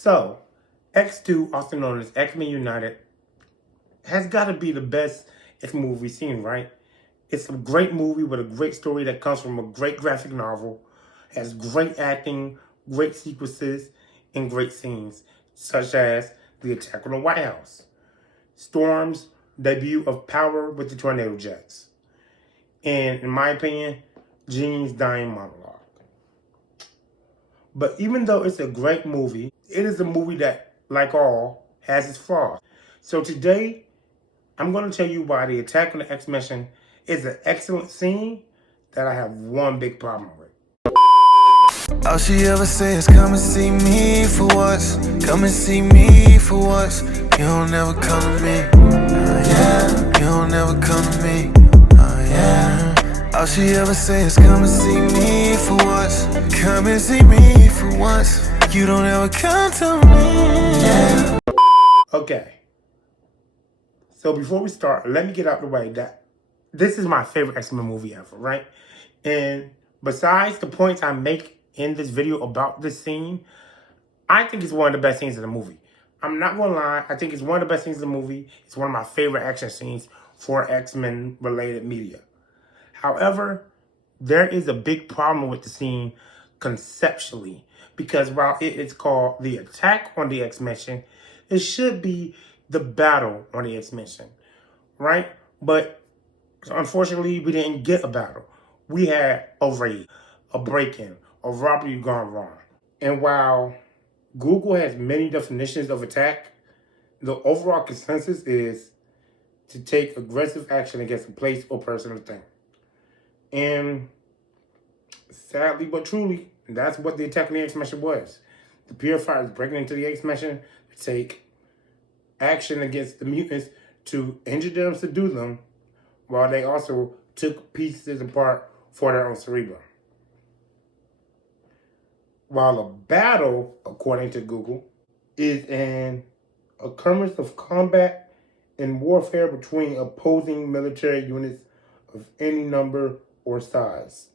So, X2, also known as X-Men United, has got to be the best movie we've seen, right? It's a great movie with a great story that comes from a great graphic novel, has great acting, great sequences, and great scenes, such as the attack on the White House, Storm's debut of power with the tornado jets, and, in my opinion, Jean's dying monologue. But even though it's a great movie, it is a movie that, like all, has its flaws. So today, I'm going to tell you why the Attack on the X-Men is an excellent scene that I have one big problem with. All she ever says, come and see me for once. Come and see me for once. You don't ever come to me. Yeah. You don't ever come to me. Yeah. All she ever says, come and see me for once. Come and see me for once. You don't ever come to me. Yeah. Okay. So before we start, let me get out the way that this is my favorite X-Men movie ever, right? And besides the points I make in this video about this scene, I think it's one of the best scenes in the movie. I'm not gonna lie, I think it's one of the best scenes in the movie. It's one of my favorite action scenes for X-Men related media. However, there is a big problem with the scene conceptually, because while it is called the attack on the X-Men, it should be the battle on the X-Men, right? But unfortunately, we didn't get a battle. We had a raid, a break-in, a robbery gone wrong. And while Google has many definitions of attack, the overall consensus is to take aggressive action against a place or person or thing. And sadly but truly, that's what the attack on the X-Men was. The Purifiers breaking into the X-Men to take action against the mutants to injure them, subdue them, while they also took pieces apart for their own cerebrum. While a battle, according to Google, is an occurrence of combat and warfare between opposing military units of any number or size.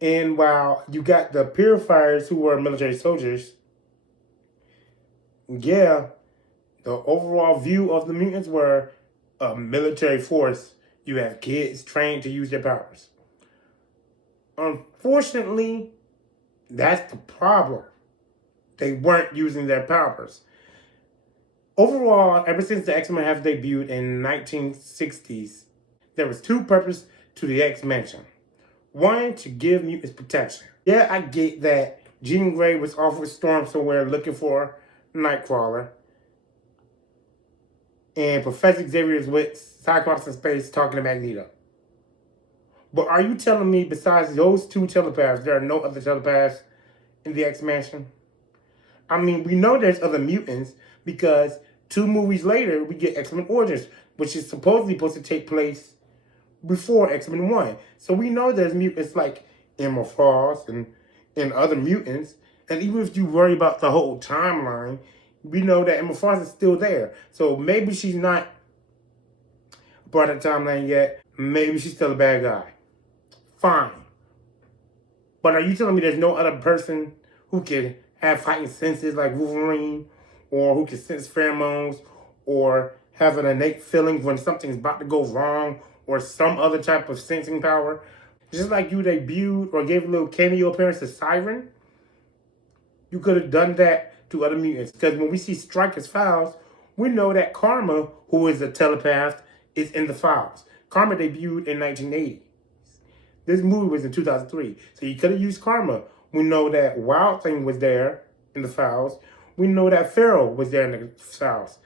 And while you got the Purifiers who were military soldiers, yeah, the overall view of the mutants were a military force. You have kids trained to use their powers. Unfortunately, that's the problem. They weren't using their powers. Overall, ever since the X-Men have debuted in the 1960s, there was two purposes to the X-Men. One, to give mutants protection. Yeah, I get that Jean Grey was off with Storm somewhere looking for Nightcrawler. And Professor Xavier is with Cyclops in space talking to Magneto. But are you telling me besides those two telepaths, there are no other telepaths in the X-Men? I mean, we know there's other mutants because 2 movies later, we get X-Men Origins, which is supposedly supposed to take place before X-Men 1. So we know there's mutants like Emma Frost and other mutants. And even if you worry about the whole timeline, we know that Emma Frost is still there. So maybe she's not part of the timeline yet. Maybe she's still a bad guy. Fine. But are you telling me there's no other person who can have heightened senses like Wolverine, or who can sense pheromones, or have an innate feeling when something's about to go wrong, or some other type of sensing power? Just like you debuted or gave a little cameo appearance to Siren, you could have done that to other mutants. Because when we see Stryker's files, we know that Karma, who is a telepath, is in the files. Karma debuted in 1980. This movie was in 2003. So you could have used Karma. We know that Wild Thing was there in the files. We know that Pharaoh was there in the files.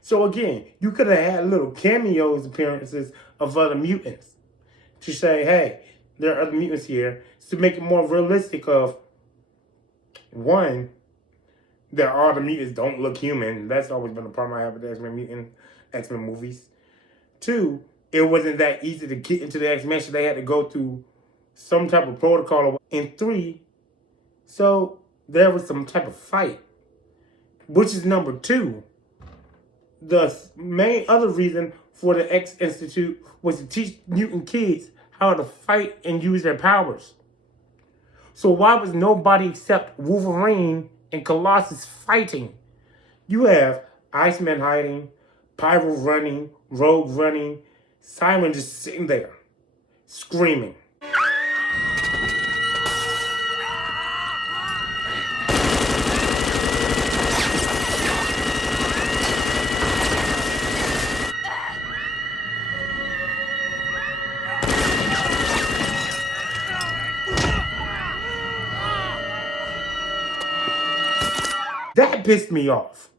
So again, you could have had little cameos appearances of other mutants to say, hey, there are other mutants here, to make it more realistic of, one, that all the mutants don't look human. That's always been a problem I have with the X-Men movies. 2, it wasn't that easy to get into the X-Men. They had to go through some type of protocol. And 3, so there was some type of fight, which is number 2. The main other reason for the X Institute was to teach mutant kids how to fight and use their powers. So why was nobody except Wolverine and Colossus fighting? You have Iceman hiding, Pyro running, Rogue running, Simon just sitting there, screaming. That pissed me off.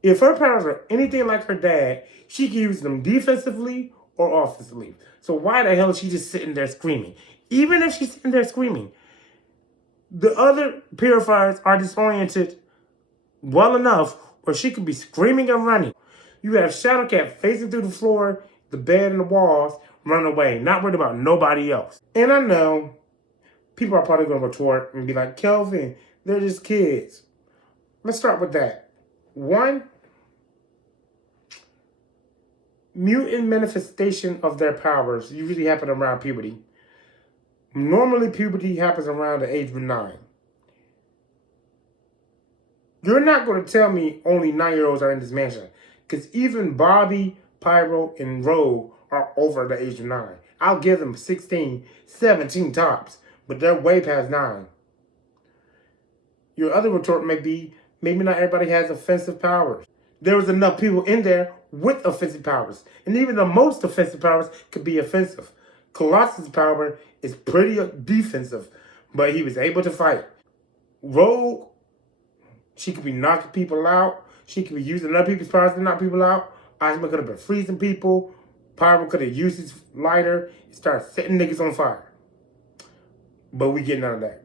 If her powers are anything like her dad, she can use them defensively or offensively. So why the hell is she just sitting there screaming? Even if she's sitting there screaming, the other purifiers are disoriented well enough where she could be screaming and running. You have Shadowcat facing through the floor, the bed, and the walls, running away, not worried about nobody else. And I know people are probably going to retort and be like, Kelvin, they're just kids. Let's start with that. One, mutant manifestation of their powers usually happen around puberty. Normally, puberty happens around the age of 9. You're not going to tell me only 9-year-olds are in this mansion, because even Bobby, Pyro, and Rogue are over the age of 9. I'll give them 16, 17 tops, but they're way past 9. Your other retort may be, maybe not everybody has offensive powers. There was enough people in there with offensive powers, and even the most offensive powers could be offensive. Colossus' power is pretty defensive, but he was able to fight. Rogue, she could be knocking people out. She could be using other people's powers to knock people out. Iceman could have been freezing people. Pyro could have used his lighter and started setting niggas on fire. But we get none of that.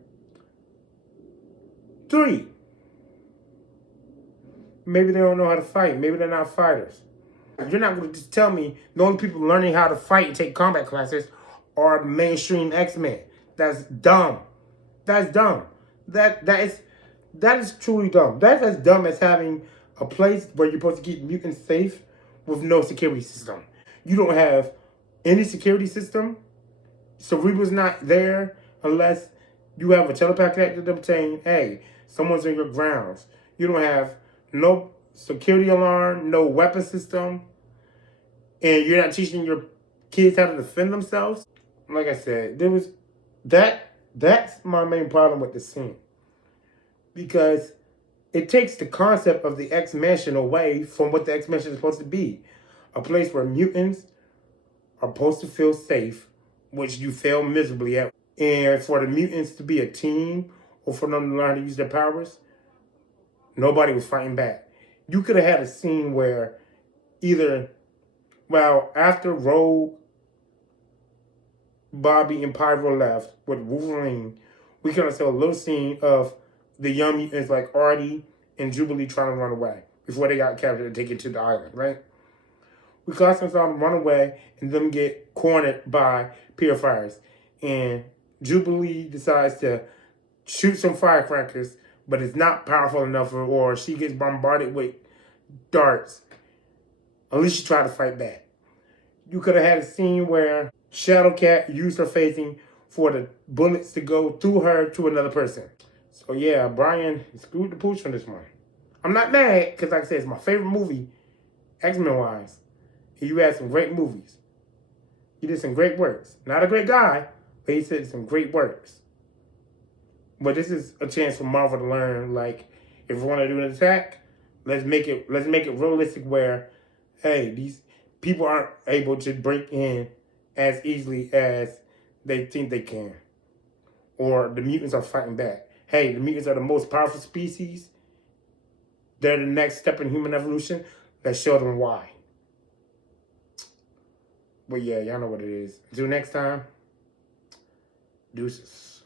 3, maybe they don't know how to fight. Maybe they're not fighters. You're not going to just tell me the only people learning how to fight and take combat classes are mainstream X-Men. That's dumb. That's dumb. That is truly dumb. That's as dumb as having a place where you're supposed to keep mutants safe with no security system. You don't have any security system. Cerebral's not there unless you have a telepath connected to them saying, hey, someone's in your grounds. You don't have no security alarm, no weapon system, and you're not teaching your kids how to defend themselves. Like I said, there was that's my main problem with the scene. Because it takes the concept of the X-Mansion away from what the X-Mansion is supposed to be. A place where mutants are supposed to feel safe, which you fail miserably at. And for the mutants to be a team, or for them to learn to use their powers, nobody was fighting back. You could have had a scene where after Rogue, Bobby, and Pyro left with Wolverine, we could have saw a little scene of the young mutants like Artie and Jubilee trying to run away before they got captured and taken to the island, right? We could also saw them run away and them get cornered by purifiers. And Jubilee decides to shoot some firecrackers, but it's not powerful enough, or she gets bombarded with darts. At least she tried to fight back. You could have had a scene where Shadowcat used her phasing for the bullets to go through her to another person. So yeah, Brian screwed the pooch on this one. I'm not mad, because like I said, it's my favorite movie, X-Men wise. You had some great movies. You did some great works. Not a great guy, but he said some great works. But this is a chance for Marvel to learn, like, if we want to do an attack, let's make it realistic where, hey, these people aren't able to break in as easily as they think they can. Or the mutants are fighting back. Hey, the mutants are the most powerful species. They're the next step in human evolution. Let's show them why. But yeah, y'all know what it is. Until next time, deuces.